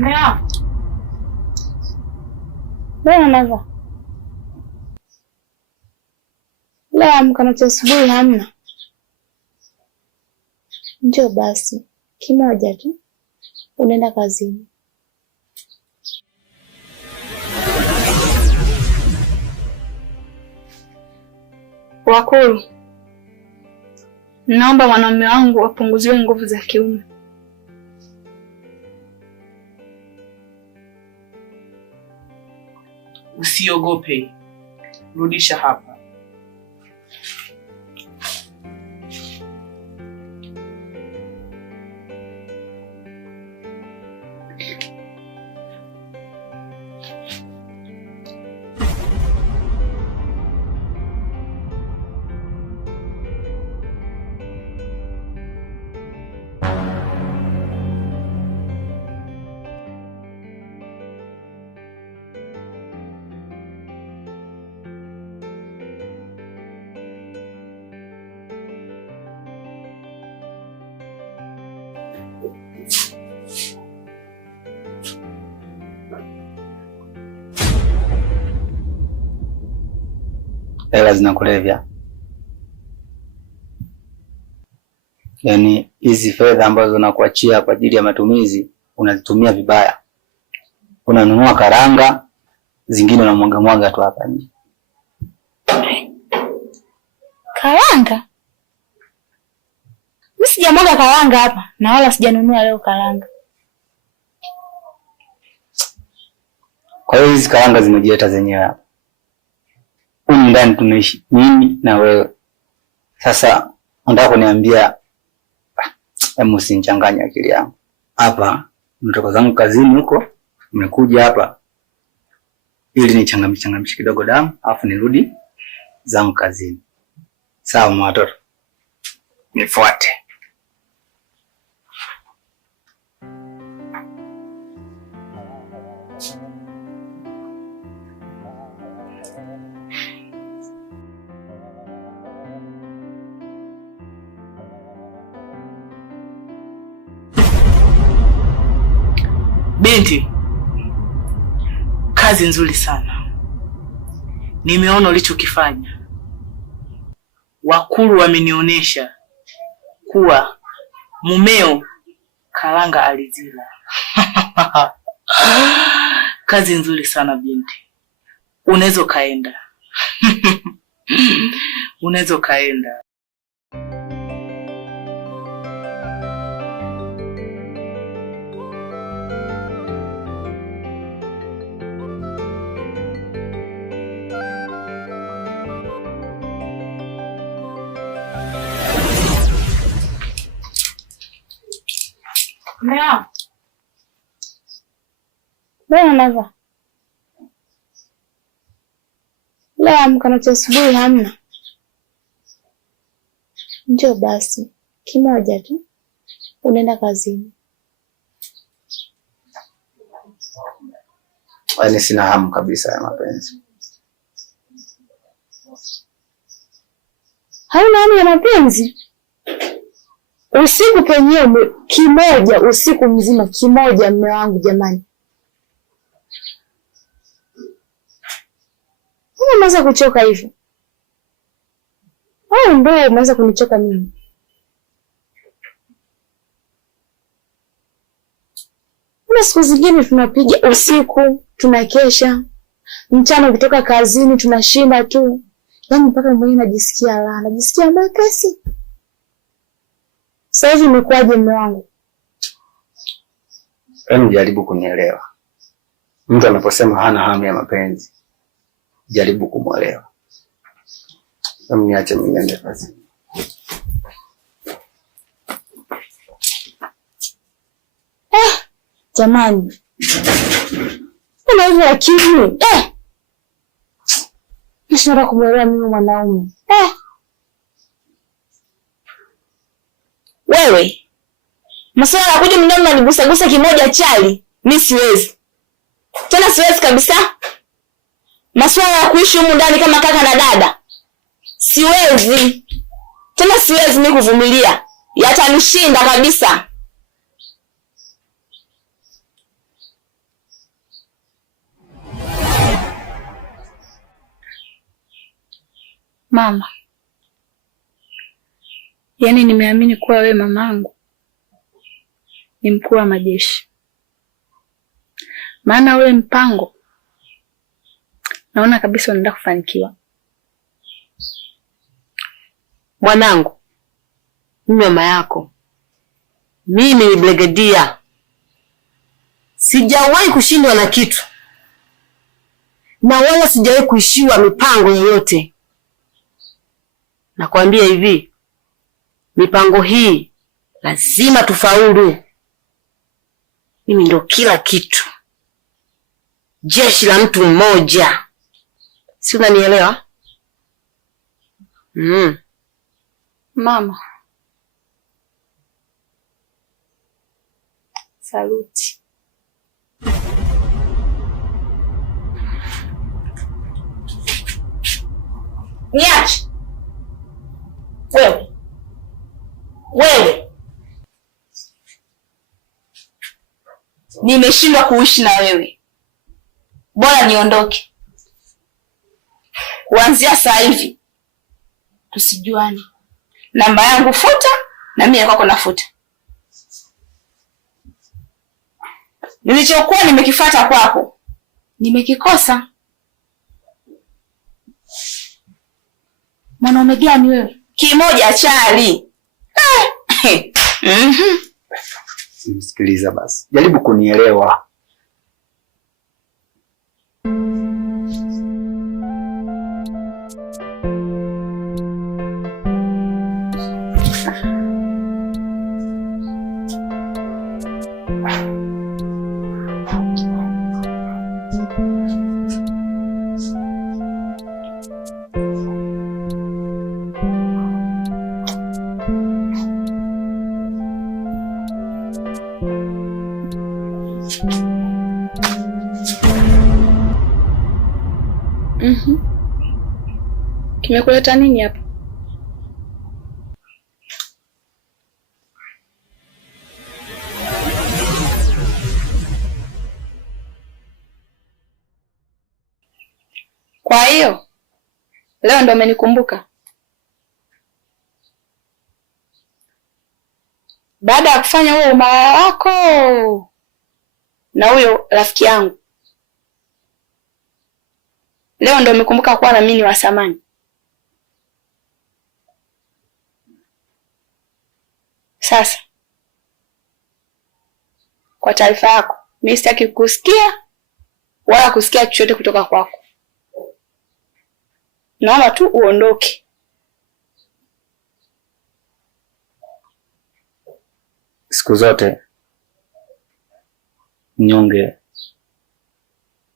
Mea. Mbona nava? Leo amka na asubuhi hamna. Njoo basi. Kimoja tu. Unaenda kazini. Wakulu. Naomba wanaume wangu wapunguziwe nguvu za kiume. Usiogope. Rudisha hapa. Hela zinakulevya. Yaani hizi fedha ambazo nakuachia kwa ajili ya matumizi unazitumia vibaya. Unanunua karanga, zingine unamwaga tu hapa nje. Karanga? Mimi sijamwaga karanga hapa na wala sijanunua leo karanga. Kwa hiyo hizi karanga zimejileta zenyewe hapa. Ndani tunaishi mimi na wewe. Sasa unataka kuniambia usinichanganye akili yangu. Hapa nimetoka zangu kazini huko, nimekuja hapa ili nichangamshe kidogo damu, afu nirudi zangu kazini. Sawa watoto? Nifuate. Binti, kazi nzuri sana. Nimeona ulichokifanya. Wakulu wamenionyesha kuwa mumeo karanga alizila. Kazi nzuri sana binti. Unaweza kaenda. Unaweza kaenda. Mea. Mbona nava? Leo amka na asubuhi hamna. Njoo basi. Kimoja tu. Unaenda kazini. Yaani sina hamu kabisa ya mapenzi. Hauna hamu ya mapenzi? Usiku penyewe kimoja, usiku mzima kimoja, mume wangu jamani. Umeanza kuchoka hivyo? Au ndio umeanza kunichoka mimi? Kuna siku zingine tunapiga usiku, tunakesha. Mchana ukitoka kazini tunashinda tu. Yaani mpaka mwenyewe najisikia raha, najisikia mwepesi. Sasa hivi umekuaje mume wangu? Hebu jaribu kunielewa. Mtu anaposema hana hamu ya mapenzi, jaribu kumuelewa. Hebu niache mimi niende kazi. Jamani. Una hivyo akili? Nishindwa kumuelewa mimi mwanaume. Wewe. Masuala ya kuja mndani na nigusa kimoja chali, mimi siwezi. Tena siwezi kabisa. Masuala ya kuishi humu ndani kama kaka na dada, siwezi. Tena siwezi mimi kuvumilia. Yatanishinda kabisa. Mama, yaani nimeamini kuwa wewe mamangu ni mkuu wa majeshi, maana ule mpango naona kabisa unaenda kufanikiwa. Mwanangu, mimi mama yako, mimi ni brigadia, sijawahi kushindwa na kitu na wala sijawahi kuishiwa mipango yoyote. Nakwambia hivi, mipango hii lazima tufaulu. Mimi ndo kila kitu, jeshi la mtu mmoja, si unanielewa? Mama, saluti. Niache. Wewe. Nimeshindwa kuishi na wewe. Bora niondoke. Kuanzia sasa hivi tusijuane. Namba yangu futa na mimi kwako nafuta. Nilichokuwa nimekifuata kwako nimekikosa. Mwanaume gani wewe? Kimoja chali. Sikiliza basi. Jaribu kunielewa. Kimekuleta nini hapa? Kwa hiyo leo ndo umenikumbuka baada ya kufanya huo umalaya wako na huyo rafiki yangu. Leo ndo umekumbuka kuwa na mimi ni wa samani. Sasa kwa taarifa yako, mimi sitaki kusikia wala kusikia chochote kutoka kwako. Naomba tu uondoke. Siku zote mnyonge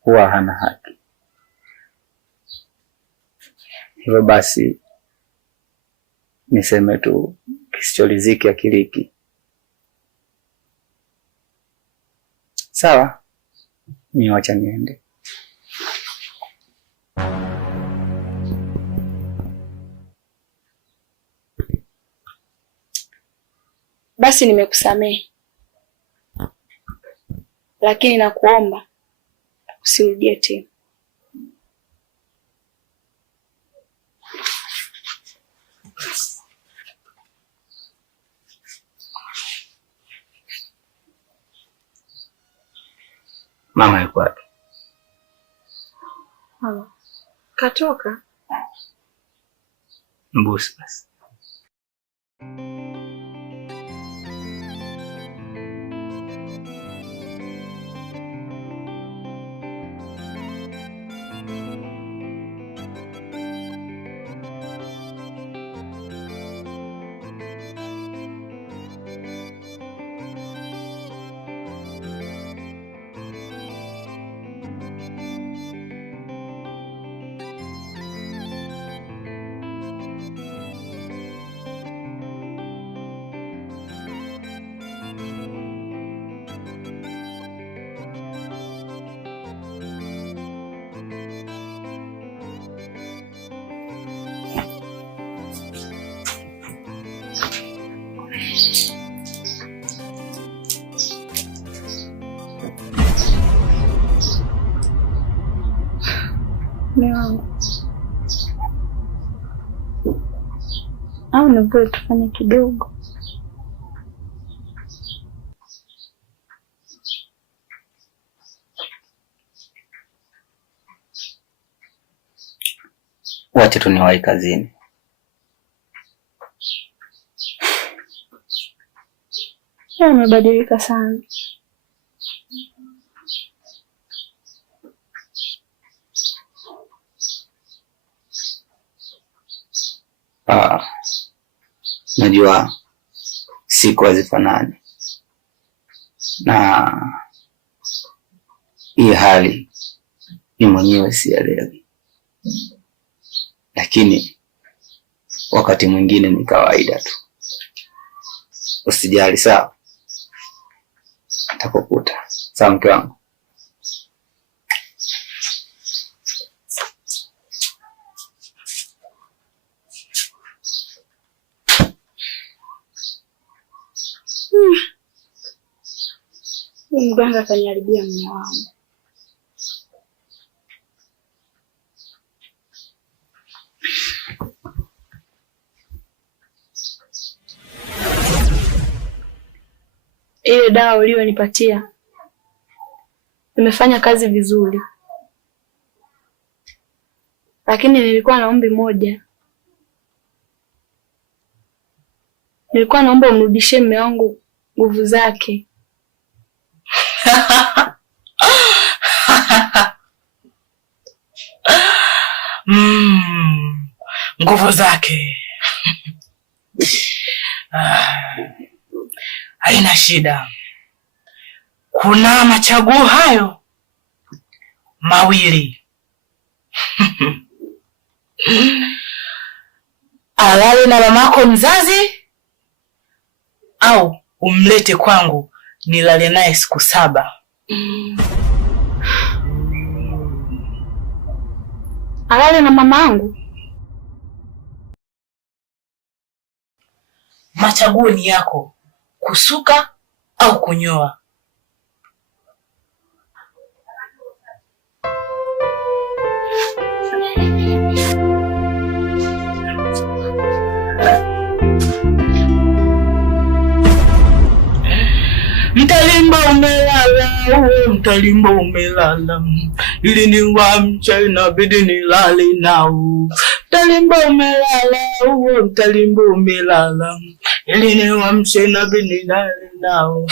huwa hana haki. Hivyo basi niseme tu kisicholiziki akiliki. Sawa? Mimi wacha niende. Basi nimekusamehe, lakini nakuomba usirudie tena. Mama yuko wapi? Katoka. Mbusi basi. Au nivue tufanye kidogo. Wacha tu niwahi kazini. Umebadilika sana. Najua siku hazifanani na hii hali ni mwenyewe sielewi, lakini wakati mwingine ni kawaida tu. Usijali, sawa? Atakukuta. Sawa mke wangu? Mganga kaniharibia mume wangu. Ile dawa uliyonipatia imefanya kazi vizuri, lakini nilikuwa na ombi moja. Nilikuwa naomba umrudishie mume wangu nguvu zake. Nguvu zake. Haina shida. Kuna machaguo hayo mawili. Alale na mamako mzazi au umlete kwangu nilale naye siku 7. Alale na mamangu. Machaguo ni yako, kusuka au kunyoa. Mtalimba umelala, mtalimba umelala, ili niwamshe inabidi nilale nao. Mtalimba umelala, mtalimba umelala, ili niwamshe inabidi nilale nao.